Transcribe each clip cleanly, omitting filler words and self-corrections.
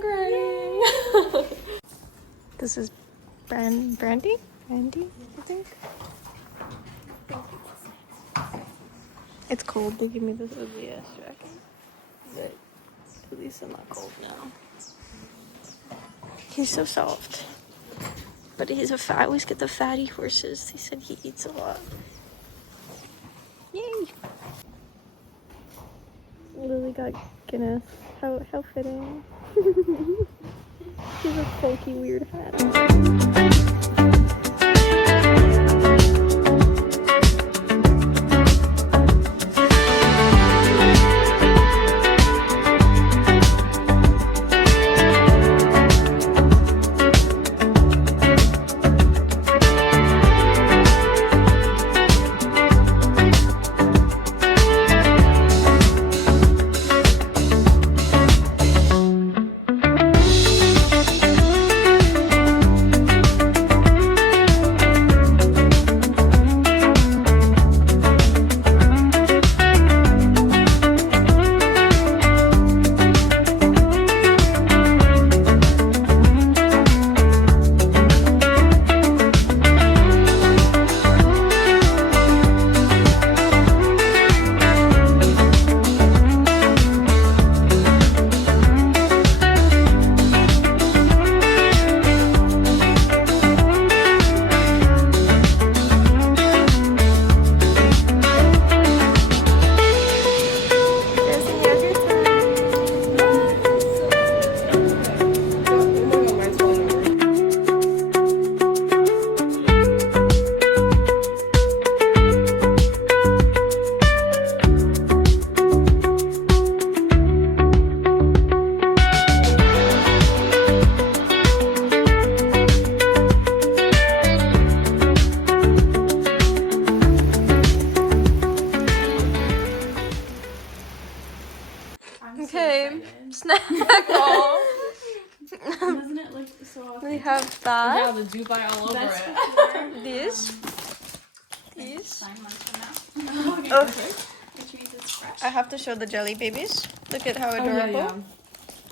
Brandy. This is Brandy, I think. It's cold. They give me this ugly ass jacket, but at least I'm not cold now. He's so soft, but he's a fat. I always get the fatty horses. He said he eats a lot. Yay! Lily got Guinness. How fitting. She's a funky weird hat. Okay, snack haul. Doesn't it look so awesome? We have that. Yeah, the Dubai all over it. These. Sign one for now. Oh. Which means it's fresh. I have to show the jelly babies. Look at how adorable.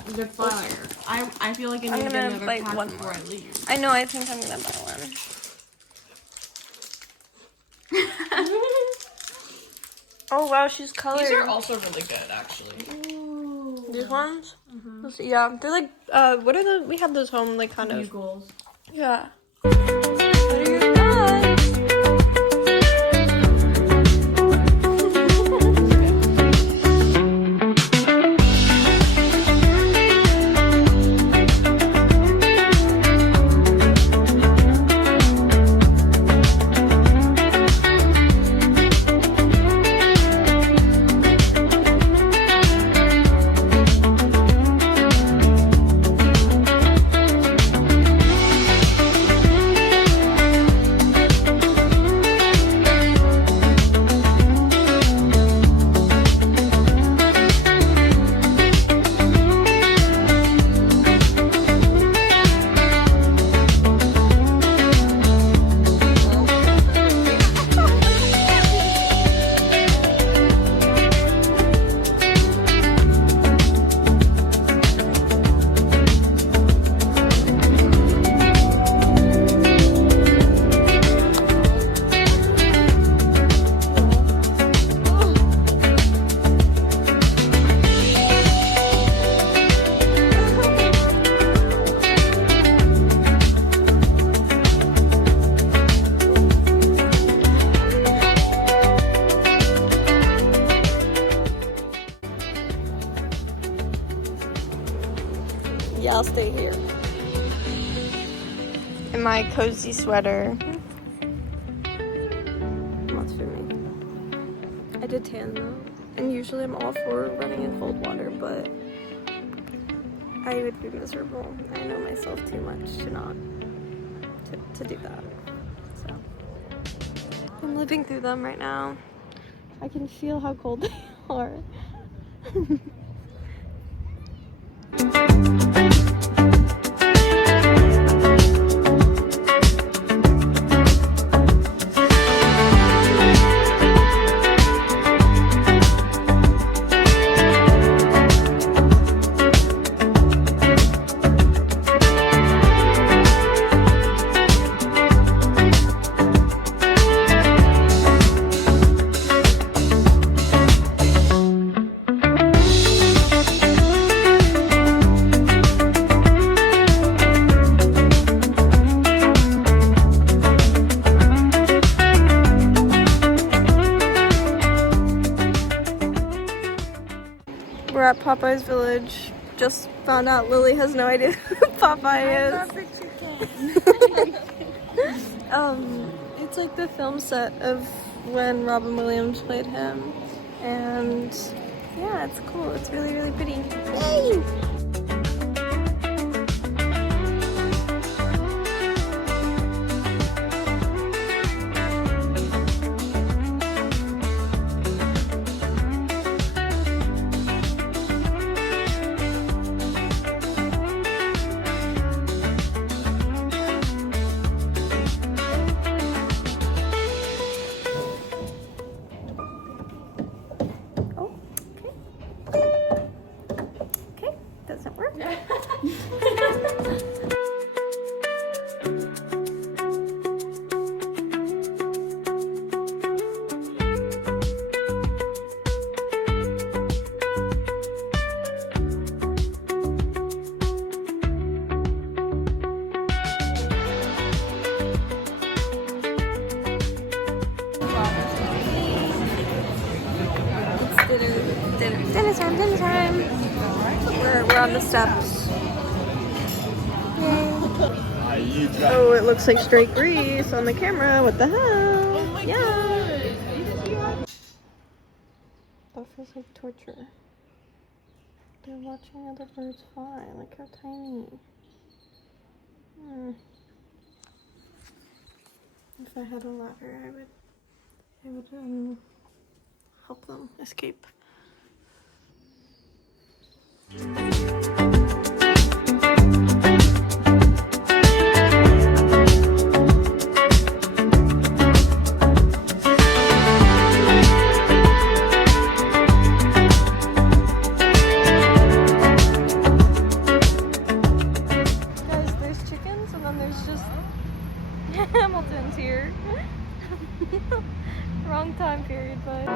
They're fire. I feel like I need to get another pack before I leave. I know, I think I'm gonna buy one. Oh wow, she's colored. These are also really good, actually. Ooh. These ones? Mm-hmm. Let's see, yeah, they're like, what are the, we have those home, like, kind of. Bugles. Yeah. What are your thoughts? Yeah, I'll stay here. In my cozy sweater. That's for me. I did tan though. And usually I'm all for running in cold water, but I would be miserable. I know myself too much to not to do that. So I'm living through them right now. I can feel how cold they are. Popeye's village. Just found out Lily has no idea who Popeye is. I love the chicken. It's like the film set of when Robin Williams played him. And yeah, it's cool. It's really, really pretty. Yay! Okay, doesn't work. Dinner time. We're on the steps. Yay. Oh, it looks like straight grease on the camera. What the hell? Yeah. That feels like torture. They're watching other birds fly. Look how tiny. If I had a ladder, I would help them escape. Guys, there's chickens and then there's just Hamilton's here. Wrong time period, but